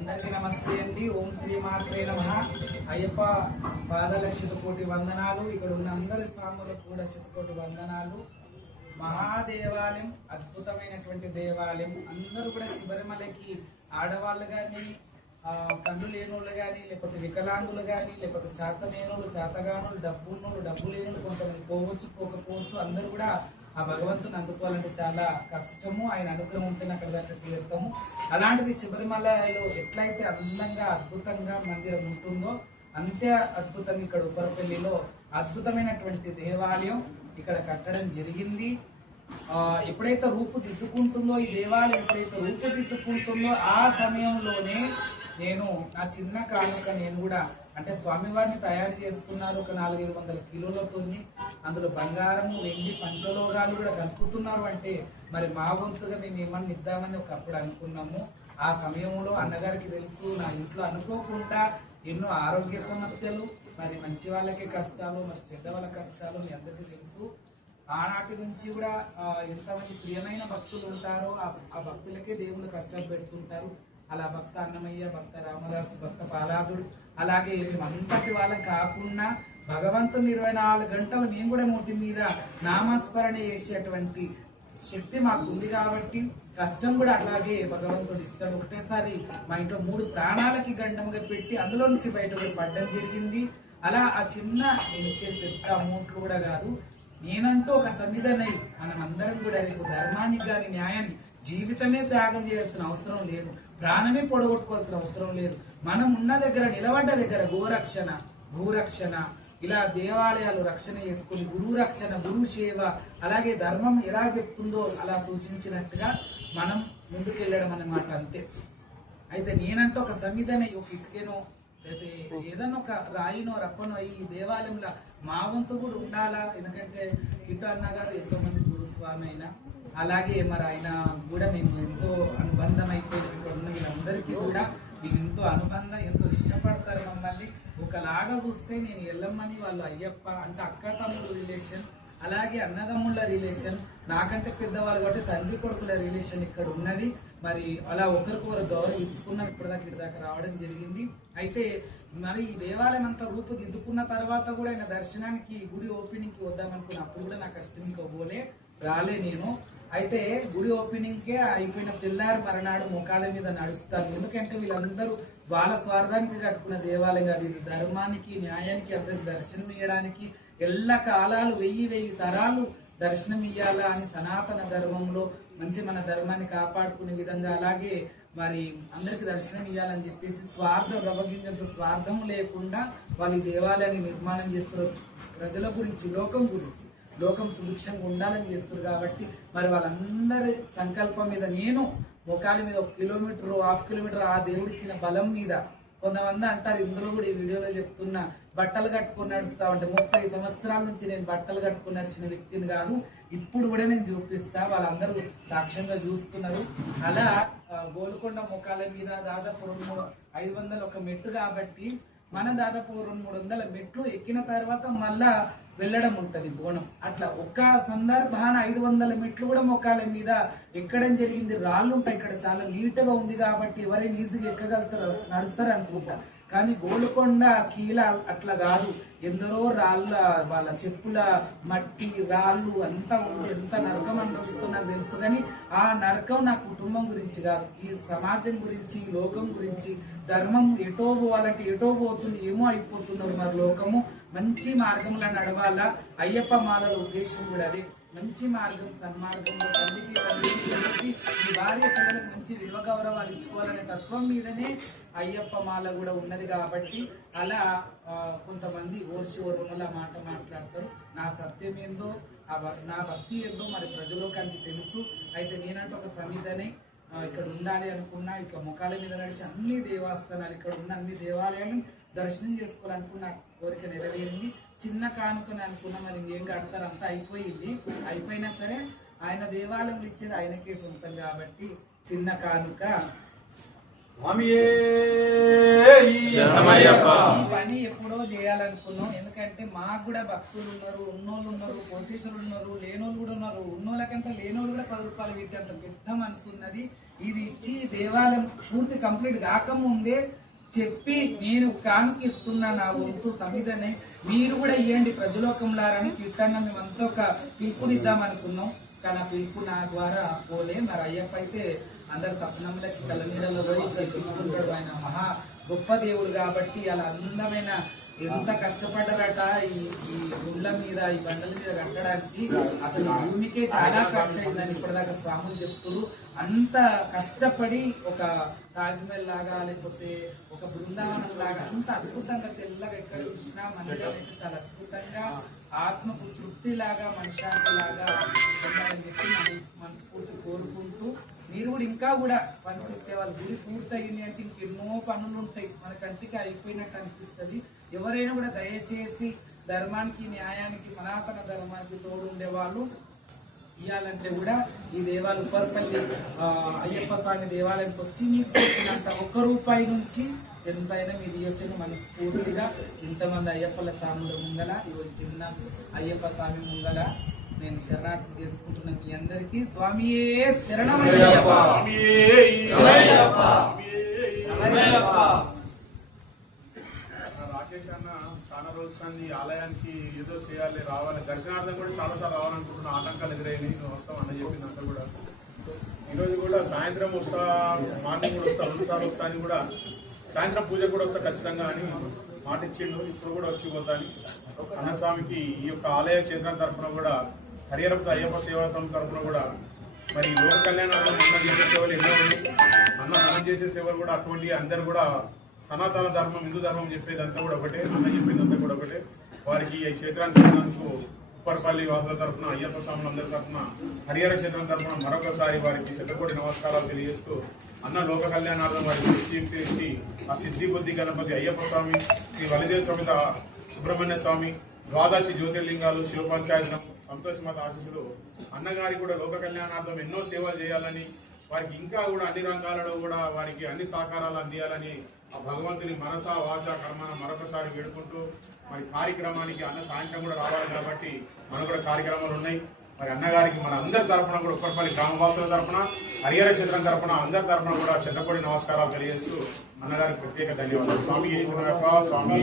అందరికీ నమస్తే అండి. ఓం శ్రీ మాత్రే నమః. అయ్యప్ప పాదాల శతకోటి వందనాలు. ఇక్కడ ఉన్న అందరి స్వాములకు కూడా శతకోటి వందనాలు. మహాదేవాలయం, అద్భుతమైనటువంటి దేవాలయం. అందరూ కూడా శబరిమలకి ఆడవాళ్ళు కానీ, కన్ను లేనోళ్ళు కానీ, లేకపోతే వికలాంగులు కానీ, లేకపోతే చేతనేనులు, చేతగానులు, డబ్బున్నోళ్ళు, డబ్బు లేనులు, కొంతమంది పోవచ్చు పోకపోవచ్చు. అందరూ కూడా ఆ భగవంతుని అందుకోవాలంటే చాలా కష్టము. ఆయన అనుగ్రహం ఉంటేనే అక్కడ దాకా చేరుతాము. అలాంటిది శబరిమలలో ఎట్లయితే అందంగా అద్భుతంగా మందిరం ఉంటుందో అంతే అద్భుతంగా ఇక్కడ ఉపరపల్లిలో అద్భుతమైనటువంటి దేవాలయం ఇక్కడ కట్టడం జరిగింది. ఎప్పుడైతే రూపుదిద్దుకుంటుందో ఈ దేవాలయం ఎప్పుడైతే రూపుదిద్దుకుంటుందో ఆ సమయంలోనే నేను నా చిన్న కానుక నేను కూడా అంటే స్వామివారిని తయారు చేస్తున్నారు. ఒక 400-500 కిలోలతో అందులో బంగారము, వెండి, పంచలోగాలు కూడా కలుపుతున్నారు. అంటే మరి మా వంతుగా మేము ఏమన్నా ఇద్దామని ఒకప్పుడు అనుకున్నాము. ఆ సమయంలో అన్నగారికి తెలుసు, నా ఇంట్లో అనుకోకుండా ఎన్నో ఆరోగ్య సమస్యలు, మరి మంచి వాళ్ళకే కష్టాలు, మరి చెడ్డ వాళ్ళ కష్టాలు మీ అందరికీ తెలుసు. ఆనాటి నుంచి కూడా ఎంతమంది ప్రియమైన భక్తులు ఉంటారో ఆ భక్తులకే దేవుళ్ళు కష్టం పెడుతుంటారు. అలా భక్త అన్నమయ్య, భక్త రామదాసు, భక్త పాలాదుడు, అలాగే మేమంతటి వాళ్ళం కాకుండా భగవంతుని 24 గంటలు మేము కూడా నోటి మీద నామస్మరణ చేసేటువంటి శక్తి మాకు ఉంది కాబట్టి కష్టం కూడా అట్లాగే భగవంతుడు ఇస్తాడు. ఒకటేసారి మా ఇంట్లో 3 ప్రాణాలకి గండంగా పెట్టి అందులో నుంచి బయటకు పడడం జరిగింది. అలా ఆ చిన్న నేను ఇచ్చే పెద్ద అమౌంట్లు కూడా కాదు, నేనంటూ ఒక సంవిధానై మనం అందరం కూడా రేపు ధర్మానికి కానీ న్యాయానికి జీవితమే త్యాగం చేయాల్సిన అవసరం లేదు, ప్రాణమే పొడగొట్టుకోవాల్సిన అవసరం లేదు. మనం ఉన్న దగ్గర నిలబడ్డ దగ్గర గోరక్షణ, భూరక్షణ, ఇలా దేవాలయాలు రక్షణ చేసుకుని గురువు రక్షణ, గురువు సేవ, అలాగే ధర్మం ఎలా చెప్తుందో అలా సూచించినట్టుగా మనం ముందుకెళ్ళడం అన్నమాట, అంతే. అయితే నేనంటూ ఒక సంవిధానం, ఒక ఇటుకేనో అయితే ఏదన్నా ఒక రాయినో రప్పనో ఈ దేవాలయంలో మా వంతు కూడా ఉండాలా. ఎందుకంటే ఇటు అన్నగారు ఎంతో మంది గురుస్వామి అయినా, అలాగే మరి ఆయన కూడా మేము ఎంతో అనుబంధం అయిపోయింది. ఇక్కడ ఉన్న వీళ్ళందరికీ కూడా మీకు ఎంతో అనుబంధం, ఎంతో ఇష్టపడతారు మమ్మల్ని. ఒకలాగా చూస్తే నేను ఎల్లమ్మని, వాళ్ళు అయ్యప్ప అంటే అక్క తమ్ముడు రిలేషన్, అలాగే అన్నదమ్ముళ్ళ రిలేషన్, నాకంటే పెద్దవాళ్ళు కాబట్టి తండ్రి కొడుకుల రిలేషన్ ఇక్కడ ఉన్నది. మరి అలా ఒకరికొకరు గౌరవించుకున్నాం. ఇప్పటిదాకా ఇటుదాకా రావడం జరిగింది. అయితే మరి ఈ దేవాలయం అంతా రూపుదిద్దుకున్న తర్వాత కూడా ఆయన దర్శనానికి గుడి ఓపెనింగ్కి వద్దామనుకున్న అప్పుడు కూడా నాకు కష్టం ఇంకా పోలే రాలే నేను. అయితే గుడి ఓపెనింగ్కే అయిపోయిన తెల్లారి మరనాడు ముఖాల మీద నడుస్తాను. ఎందుకంటే వీళ్ళందరూ వాళ్ళ స్వార్థానికి కట్టుకున్న దేవాలయం కాదు, ఇది ధర్మానికి న్యాయానికి అందరికి దర్శనం ఇవ్వడానికి, ఎల్ల కాలాలు 1000 తరాలు దర్శనం ఇయ్యాలా అని సనాతన ధర్మంలో మంచి మన ధర్మాన్ని కాపాడుకునే విధంగా, అలాగే మరి అందరికి దర్శనం ఇవ్వాలని చెప్పేసి స్వార్థం రవ్వగింజంత స్వార్థం లేకుండా వాళ్ళు ఈ దేవాలయాన్ని నిర్మాణం చేస్తున్నారు. ప్రజల గురించి, లోకం సుభిక్షంగా ఉండాలని చేస్తారు కాబట్టి మరి వాళ్ళందరి సంకల్పం మీద నేను ముఖాల మీద 1 కిలోమీటర్, ½ కిలోమీటర్ ఆ దేవుడిచ్చిన బలం మీద, కొంతమంది అంటారు ఇందులో కూడా ఈ వీడియోలో చెప్తున్నా, బట్టలు కట్టుకుని నడుస్తా ఉంటే 30 సంవత్సరాల నుంచి నేను బట్టలు కట్టుకుని నడిచిన వ్యక్తిని కాదు, ఇప్పుడు కూడా నేను చూపిస్తా, వాళ్ళందరూ సాక్ష్యంగా చూస్తున్నారు. అలా గోల్కొండ ముఖాల మీద దాదాపు 500 ఒక మెట్టు కాబట్టి మనం దాదాపు 200-300 మెట్లు ఎక్కిన తర్వాత మళ్ళా వెళ్ళడం ఉంటుంది బోనం. అట్లా ఒక్క సందర్భాన 500 మెట్లు కూడా మొక్కాల మీద ఎక్కడం జరిగింది. రాళ్ళు ఉంటాయి ఇక్కడ, చాలా నీట్గా ఉంది కాబట్టి ఎవరైనా ఈజీగా ఎక్కగలుగుతారు, నడుస్తారు అనుకుంటా. కానీ గోల్కొండ కీల అట్లా కాదు, ఎందరో రాళ్ళ వాళ్ళ చెప్పుల మట్టి రాళ్ళు అంతా ఉండి ఎంత నరకం అనుభవిస్తున్నా తెలుసు. కానీ ఆ నరకం నా కుటుంబం గురించి కాదు, ఈ సమాజం గురించి, లోకం గురించి. ధర్మం ఎటో పోవాలంటే ఎటో పోతుంది, ఏమో అయిపోతున్నారు. మరి లోకము మంచి మార్గంలో నడవాలా. అయ్యప్ప మాలల ఉద్దేశం కూడా అదే, మంచి మార్గం, సన్మార్గంలో తల్లికి ఈ భార్య పిల్లలకు మంచి విలువ గౌరవాలు ఇచ్చుకోవాలనే తత్వం మీదనే అయ్యప్ప మాల కూడా ఉన్నది. కాబట్టి అలా కొంతమంది ఓర్వల మాట మాట్లాడతారు. నా సత్యం ఏందో, నా భక్తి ఏందో మరి ప్రజలోకానికి తెలుసు. అయితే నేనంటే ఒక సన్నిధిని ఇక్కడ ఉండాలి అనుకున్నా, ఇట్లా ముఖాల మీద నడిచి అన్ని దేవస్థానాలు, ఇక్కడ ఉన్న అన్ని దేవాలయాలను దర్శనం చేసుకోవాలనుకున్న కోరిక నెరవేరింది. చిన్న కానుకని అనుకున్నా, మరి ఇంకేం కడతారు, అంతా అయిపోయింది. అయిపోయినా సరే ఆయన దేవాలయంలో ఇచ్చేది ఆయనకే సొంతం కాబట్టి చిన్న కానుక. ఈ పని ఎప్పుడో చేయాలి. చేయాలనుకున్నాం. ఎందుకంటే మాకు కూడా భక్తులు ఉన్నారు, ఉన్నోళ్ళు ఉన్నారు, పోలీసులు ఉన్నారు, లేనోళ్ళు కూడా ఉన్నారు. ఉన్నోళ్ళ కంటే లేనోళ్ళు కూడా 10 రూపాయలు ఇచ్చి అంత పెద్ద మనసు ఉన్నది. ఇది ఇచ్చి దేవాలయం పూర్తి కంప్లీట్ కాకముందే చెప్పి నేను కానుకిస్తున్నా నా వంతు సమిధని మీరు కూడా ఇవ్వండి ప్రజలోకంలారని కీర్తన మేమంతా ఒక పిలుపునిద్దాం అనుకున్నాం. కానీ ఆ పిలుపు నా ద్వారా పోలే. మరి అయ్యప్ప అయితే అందరు సప్నంలకి కళ్ళనీళ్ళలో పోయి చెప్పించుకుంటాడు. ఆయన మహా గొప్ప దేవుడు కాబట్టి అలా అందమైన ఎంత కష్టపడ్డారట ఈ గుళ్ళ మీద, ఈ బండల మీద కట్టడానికి. అసలు ఈ భూమికే చాలా ఖర్చు అయిందని ఇప్పటిదాకా స్వాములు చెప్తున్నారు. అంత కష్టపడి ఒక తాజ్మహల్ లాగా లేకపోతే ఒక బృందావనం లాగా అంత అద్భుతంగా తెల్లగా ఎక్కడ చూసినా మందిరం అయితే చాలా అద్భుతంగా ఆత్మకు తృప్తి లాగా మనశ్శాంతి లాగా ఉండాలని చెప్పి మనస్ఫూర్తి కోరుకుంటూ మీరు కూడా ఇంకా కూడా పని ఇచ్చే వాళ్ళు గుడి పూర్తయింది అంటే ఇంకెన్నో పనులు ఉంటాయి, మన కంటికి అయిపోయినట్టు అనిపిస్తుంది. ఎవరైనా కూడా దయచేసి ధర్మానికి, న్యాయానికి, సనాతన ధర్మానికి తోడు ఉండేవాళ్ళు ఇవ్వాలంటే కూడా ఈ దేవాలయం ఉప్పర్పల్లి అయ్యప్ప స్వామి దేవాలయానికి వచ్చి మీకు వచ్చినంత ₹1 నుంచి ఎంతైనా మీరు ఇవ్వచ్చని మనస్ఫూర్తిగా ఇంతమంది అయ్యప్పల స్వాముల ముంగల ఈరోజు చిన్న అయ్యప్ప స్వామి ముంగల నేను శరణార్థి చేసుకుంటున్న మీ అందరికీ స్వామియే శరణమయ్యప్ప. రాకేష్ అన్న చాలా రోజులు ఈ ఆలయానికి ఏదో చేయాలి, రావాలి, దర్శనార్థం కూడా చాలాసార్లు రావాలనుకుంటున్న ఆటంకాలు ఎదురైనాయి. వస్తాం అన్న చెప్పిందంతా కూడా ఈరోజు కూడా సాయంత్రం వస్తా, మార్నింగ్ కూడా వస్తా, 2 సార్లు వస్తా అని కూడా సాయంత్రం పూజ కూడా వస్తా ఖచ్చితంగా అని మాట ఇచ్చిండు. ఇప్పుడు కూడా వచ్చి పోతాను అన్నస్వామికి ఈ యొక్క ఆలయ క్షేత్రం తరఫున కూడా హరిహరపుర అయ్యప్ప సేవా సంస్థ తరఫున కూడా మరి లోక కళ్యాణాల్లో అన్నం చేసే సేవలు ఎన్నో ఉన్నాయి. అన్నం చేసే సేవలు కూడా అటువంటి అందరు కూడా సనాతన ధర్మం, హిందూ ధర్మం చెప్పేదంతా కూడా ఒకటే, అన్న చెప్పేదంతా కూడా ఒకటే. వారికి ఈ క్షేత్రానికి వెళ్ళినందుకు ఉప్పర్పల్లి వాసుల తరఫున, అయ్యప్ప స్వాములందరి తరఫున, హరిహర క్షేత్రం తరఫున మరొకసారి వారికి శతకోటి నమస్కారాలు తెలియజేస్తూ అన్న లోక కళ్యాణార్థం వారికి ఇచ్చి ఆ సిద్ధి బుద్ధి గణపతి అయ్యప్ప స్వామి, శ్రీ వలిదేవ సమేత సుబ్రహ్మణ్య స్వామి, ద్వాదశి జ్యోతిర్లింగాలు, శివ పంచాయతం, సంతోషమాత ఆశీస్సులు అన్నగారికి కూడా లోక కళ్యాణార్థం ఎన్నో సేవలు చేయాలని, వారికి ఇంకా కూడా అన్ని రంగాలలో కూడా వారికి అన్ని సహకారాలు అందియాలని ఆ భగవంతుని మనస వాచ కర్మన మరొకసారి వేడుకుంటూ మరి కార్యక్రమానికి అన్న సాయంత్రం కూడా రావాలి కాబట్టి మనకు కూడా కార్యక్రమాలు ఉన్నాయి. మరి అన్నగారికి మన అందరి తరఫున కూడా ఉప్పర్పల్లి గ్రామవాసుల తరఫున, హరిహర క్షేత్రం తరఫున అందరి తరఫున కూడా శతకోటి నమస్కారాలు తెలియజేస్తూ అన్నగారికి ప్రత్యేక ధన్యవాదాలు. స్వామి స్వామి